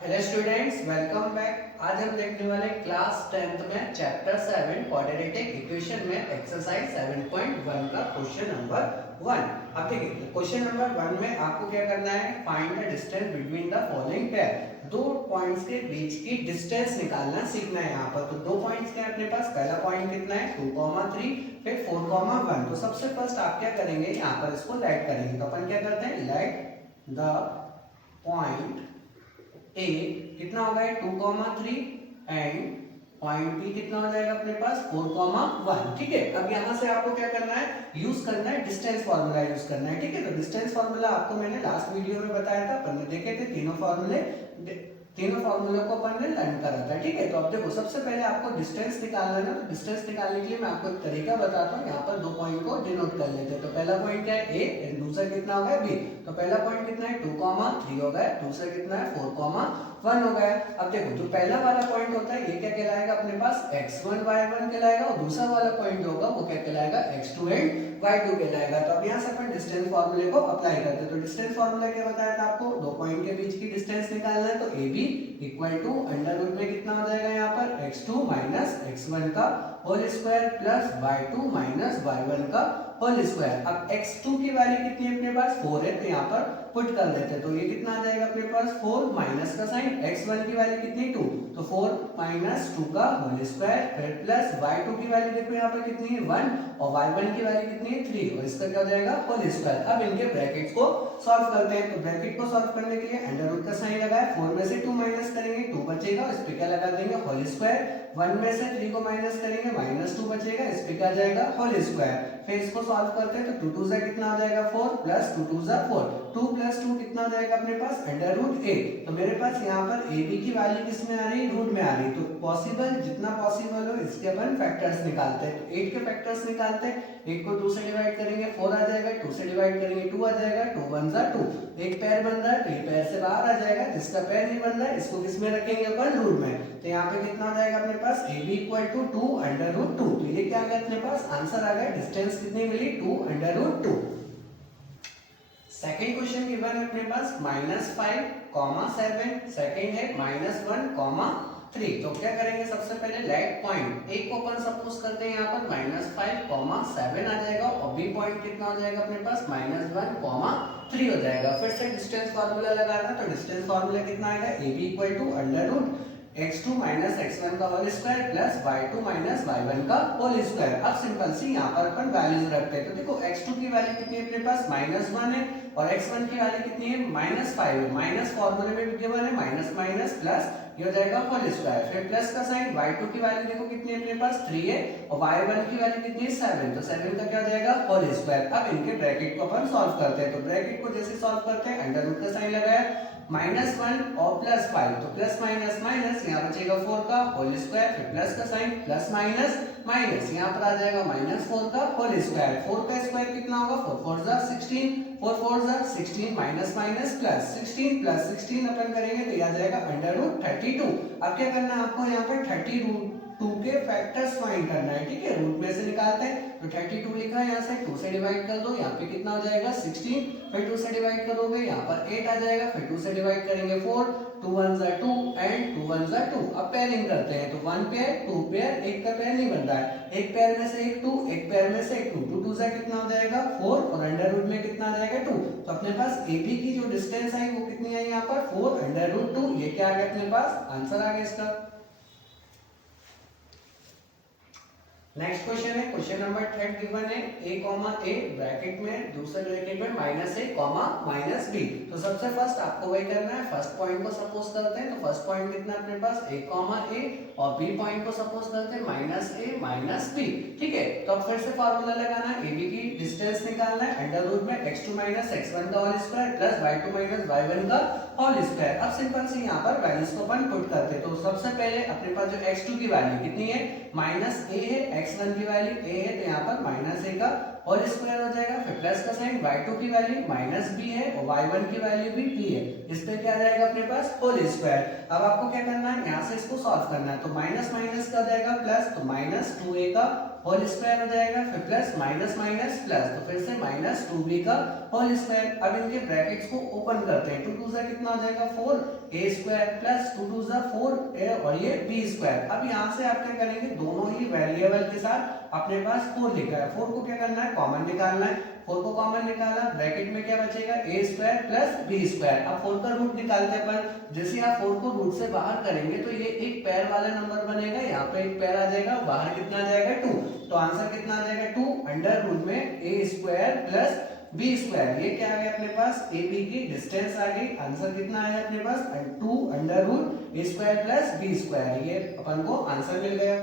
Hello students, welcome back. आज हम देखने वाले क्लास 10th में चैप्टर 7 क्वाड्रेटिक इक्वेशन में एक्सरसाइज 7.1 का क्वेश्चन नंबर 1। अब देखिए क्वेश्चन नंबर 1 में आपको क्या करना है, find the distance between the following pair. दो पॉइंट्स के बीच की डिस्टेंस निकालना सीखना है यहाँ पर। तो दो पॉइंट्स के अपने पास, पहला पॉइंट कितना है 2,3, फिर 4,1। तो सबसे फर्स्ट आप क्या करेंगे, यहाँ पर इसको लेट करेंगे। तो अपन क्या करते हैं, लेट द पॉइंट ए कितना होगा 2,3 एंड पॉइंट बी कितना हो जाएगा अपने पास 4,1। ठीक है, अब यहां से आपको क्या करना है, यूज करना है डिस्टेंस फार्मूला यूज करना है। ठीक है, तो डिस्टेंस फार्मूला आपको मैंने लास्ट वीडियो में बताया था, अपन ने देखे थे तीनों फार्मूलों को अपन ने लर्न करा था। ठीक है, तो अब देखो सबसे पहले आपको डिस्टेंस निकालना है ना। तो डिस्टेंस निकालने के लिए मैं आपको एक तरीका बताता हूँ। यहाँ पर दो पॉइंट को डिनोट कर लेते हैं। तो पहला पॉइंट क्या है ए, दूसरा कितना होगा बी। तो पहला पॉइंट कितना है 2,3 हो गया, दूसरा कितना है 4,1 हो गया। अब देखो जो पहला वाला पॉइंट होता है ये क्या कहलाएगा अपने पास x1 y1 कहलाएगा, और दूसरा वाला पॉइंट होगा वो क्या कहलाएगा x2 एंड y2 कहलाएगा। तो अब यहाँ से अपन डिस्टेंस फार्मूले को अप्लाई करते हैं। तो डिस्टेंस फार्मूला क्या बताया था आपको, दो पॉइंट के बीच की डिस्टेंस निकालना है। तो AB equal to under root में कितना हो जाएगा यहाँ पर x2 माइनस x1 का whole square plus y2 minus y1 का होल स्क्वायर। अब x2 की वैल्यू कितनी है अपने पास 4 है, तो यहाँ पर पुट कर देते हैं। तो ये कितना आ जाएगा अपने पास 4 माइनस का साइन, x1 की वैल्यू कितनी 2, तो 4 माइनस 2 का होल स्क्वायर, फिर प्लस y2 की वैल्यू देखो यहाँ पर कितनी है 1, और y1 की वैल्यू कितनी है 3, और इसका क्या हो जाएगा होल स्क्वायर। अब इनके ब्रैकेट्स को सॉल्व करते हैं। तो ब्रैकेट को सॉल्व करने के लिए अंडर रूट का साइन लगाया, 4 में से 2 माइनस करेंगे 2 बचेगा, इस पे क्या लगा देंगे होल स्क्वायर, 1 में से 3 को माइनस करेंगे माइनस 2 बचेगा, इस पे क्या जाएगा होल स्क्वायर। फिर इसको सॉल्व करते हैं। तो 2 2 से कितना आ जाएगा 4 प्लस 2 2 से 4, 2 प्लस 2 कितना आ जाएगा अपने पास अंडर रूट ए। तो मेरे पास यहाँ पर ए बी की वैल्यू किस में आ रही है, रूट में आ रही है। तो पॉसिबल जितना पॉसिबल हो इसके अपन फैक्टर्स निकालते हैं। तो 8 के फैक्टर्स निकालते हैं। 8 को 2 से डिवाइड करेंगे 4 आ जाएगा, 2 से डिवाइड करेंगे 2 आ जाएगा, 2 1 जा 2, एक पैर बन रहा है तो ये पैर से बाहर आ जाएगा, जिसका पैर नहीं बन रहा है इसको किस में रखेंगे अपन रूट में। तो यहाँ पे कितना आ जाएगा अपने पास A B equal to 2 under root 2। तो ये क्या आ गया अपने पास आंसर आ गया, डिस्टेंस कितनी मिली 2 under root 2। Second question given है अपने पास -5,7, सेकेंड है -1,3। तो क्या करेंगे, सबसे पहले लेट पॉइंट ए को अपन सपोज करते हैं यहाँ पर -5,7 आ जाएगा, और बी पॉइंट कितना हो जाएगा अपने पास -1,3 हो जाएगा। फिर से डिस्टेंस फार्मूला लगाना। तो डिस्टेंस फार्मूला कितना आएगा, A B equal to under root x2 minus x1 का whole square plus y2 minus y1 का होल स्क्वायर। अब सिंपल सी यहाँ पर अपन वैल्यूज रखते हैं। तो देखो x2 की वैल्यू कितनी है अपने पास -1 है, और x1 की वैल्यू कितनी है -5 है। माइनस फार्मूले में भी गिवन है, माइनस माइनस प्लस ये हो जाएगा होल स्क्वायर, फिर प्लस का साइन। y2 की वैल्यू देखो कितनी है अपने पास 3 है, और y1 की वैल्यू कितनी है 7, तो 7 का क्या हो जाएगा होल स्क्वायर। अब इनके ब्रैकेट को अपन सॉल्व करते हैं। तो ब्रैकेट को जैसे सॉल्व करते हैं, अंडर रूट का साइन लगाया, -1 और +5, तो प्लस माइनस माइनस, यहाँ बचेगा 4 का होल स्क्वायर, फिर प्लस का साइन, प्लस माइनस माइनस, यहाँ पर आ जाएगा -4 का होल स्क्वायर। 4 का स्क्वायर कितना होगा 4 4 जा 16, 4 4 जा 16, माइनस माइनस प्लस, 16 प्लस 16 अपन करेंगे तो ये आ जाएगा अंडर रूट 32। अब क्या करना है आपको, यहाँ पर 30√2 के फैक्टर्स फाइंड करना है। ठीक है, रूट में से निकालते हैं। तो 32 लिखा है, यहाँ से 2 से डिवाइड कर दो, यहाँ पे कितना हो जाएगा 16, फिर 2 से डिवाइड करोगे यहाँ पर 8 आ जाएगा, फिर 2 से डिवाइड करेंगे 4, 2 1 जा 2 एंड 2 1 जा 2। अब पेयरिंग करते हैं। तो 1 पेयर 2 पेयर, एक का पेयर नहीं बन रहा है, एक पेयर में से एक 2, एक पेयर में से एक 2, 2 2 जा कितना हो जाएगा 4, और अंडर रूट में कितना आ जाएगा 2। तो अपने पास ए बी की जो डिस्टेंस आई वो कितनी आई यहाँ पर 4 अंडर रूट 2। ये क्या आ गया अपने पास आंसर आ गया इसका। नेक्स्ट क्वेश्चन है, क्वेश्चन नंबर 3 गिवन है a, ब्रैकेट में, दूसरे ब्रैकेट में -a, -b। तो सबसे फर्स्ट आपको वही करना है, फर्स्ट पॉइंट को सपोज करते हैं। तो फर्स्ट पॉइंट कितना अपने पास a, और b पॉइंट को सपोज करते हैं -a, -b। ठीक है, तो अब फिर से फार्मूला लगाना है, ab की डिस्टेंस निकालना है, अंडर रूट में x2 माइनस x1 का whole square plus y2 minus y1 का होल स्क्वायर। अब सिंपल से यहाँ पर वैल्यूज को अपन पुट करते हैं। तो सबसे पहले अपने पास जो x2 की वैल्यू कितनी है -a है, x1 की वैल्यू a है, तो यहाँ पर -a का होल स्क्वायर हो जाएगा, फिर प्लस का साइन, y2 की वैल्यू -b है, और y1 की वैल्यू भी b है, इस पे क्या जाएगा अपने पास होल स्क्वायर। अब आपको क्या करना है, यहाँ से इसको सॉल्व करना है। तो माइनस माइनस का हो जाएगा प्लस, तो -2a का होल स्क्वायर हो जाएगा, फिर प्लस माइनस माइनस प्लस, तो फिर से माइनस 2b का होल स्क्वायर। अब इनके ब्रैकेट्स को ओपन करते हैं, 2 2 जा कितना हो जाएगा 4a स्क्वायर प्लस 2 2 जा 4a और ये b स्क्वायर। अब यहाँ से आप क्या करेंगे, दोनों ही वेरिएबल के साथ अपने पास 4 लिखा है, 4 को क्या करना है, कॉमन निकालना है। 4 को कॉमन निकाला, ब्रैकेट में क्या बचेगा, a square plus b square. अब 4 का रूट निकालते हैं अपन, जैसे आप 4 को रूट से बाहर करेंगे तो ये एक पैर वाला नंबर बनेगा, यहाँ पे एक पैर आ जाएगा, बाहर कितना आ जाएगा 2, तो आंसर कितना आ जाएगा 2 अंडर रूट में a square plus b square. ये क्या आ गया अपने पास, a b की डिस्टेंस आ गई, आंसर कितना आया अपने पास 2 under root a square plus b square, ये अपन को आंसर मिल गया।